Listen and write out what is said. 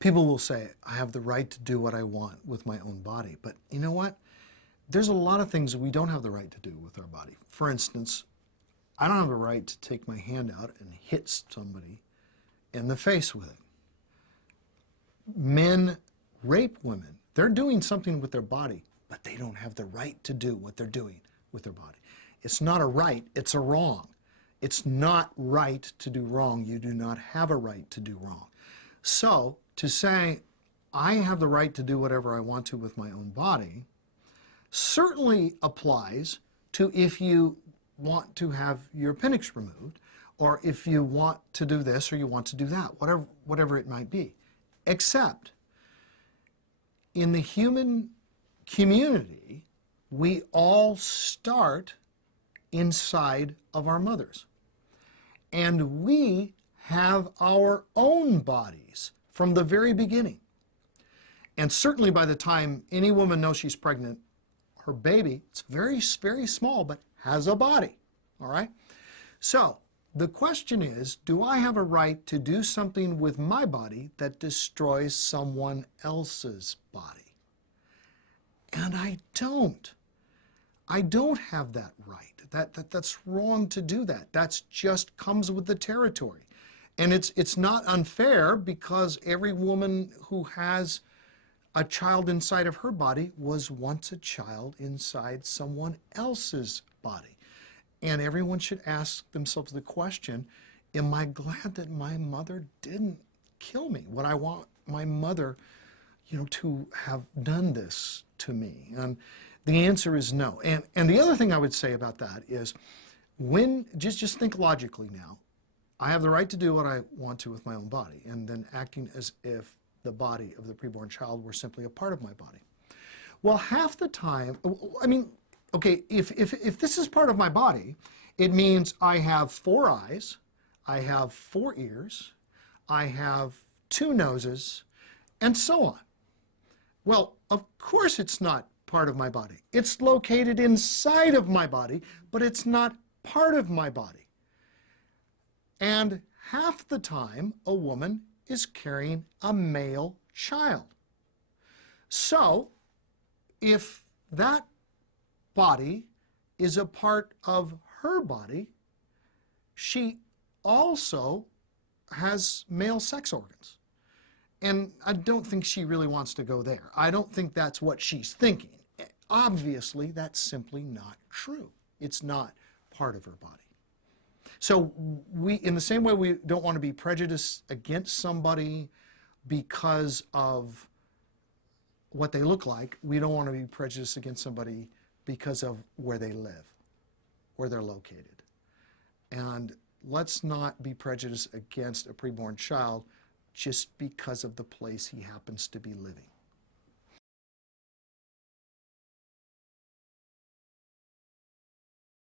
People will say, I have the right to do what I want with my own body. But you know what? There's a lot of things we don't have the right to do with our body. For instance, I don't have a right to take my hand out and hit somebody in the face with it. Men rape women. They're doing something with their body, but they don't have the right to do what they're doing with their body. It's not a right, it's a wrong. It's not right to do wrong. You do not have a right to do wrong. So, to say, I have the right to do whatever I want to with my own body, certainly applies to if you want to have your appendix removed, or if you want to do this or you want to do that, whatever it might be. Except, in the human community, we all start inside of our mothers. And we have our own bodies from the very beginning. And certainly by the time any woman knows she's pregnant, her baby, it's very, very small, but has a body, all right? So the question is, do I have a right to do something with my body that destroys someone else's body? And I don't. I don't have that right. That's wrong to do that. That's just comes with the territory. And it's not unfair because every woman who has a child inside of her body was once a child inside someone else's body. And everyone should ask themselves the question, am I glad that my mother didn't kill me? Would I want my mother, to have done this to me? And the answer is no. And the other thing I would say about that is, just think logically now. I have the right to do what I want to with my own body, and then acting as if the body of the preborn child were simply a part of my body. Well, half the time, okay, if this is part of my body, it means I have 4 eyes, I have 4 ears, I have 2 noses, and so on. Well, of course it's not part of my body. It's located inside of my body, but it's not part of my body. And half the time, a woman is carrying a male child. So, if that body is a part of her body, she also has male sex organs. And I don't think she really wants to go there. I don't think that's what she's thinking. Obviously, that's simply not true. It's not part of her body. So in the same way we don't want to be prejudiced against somebody because of what they look like, we don't want to be prejudiced against somebody because of where they live, where they're located. And let's not be prejudiced against a preborn child just because of the place he happens to be living.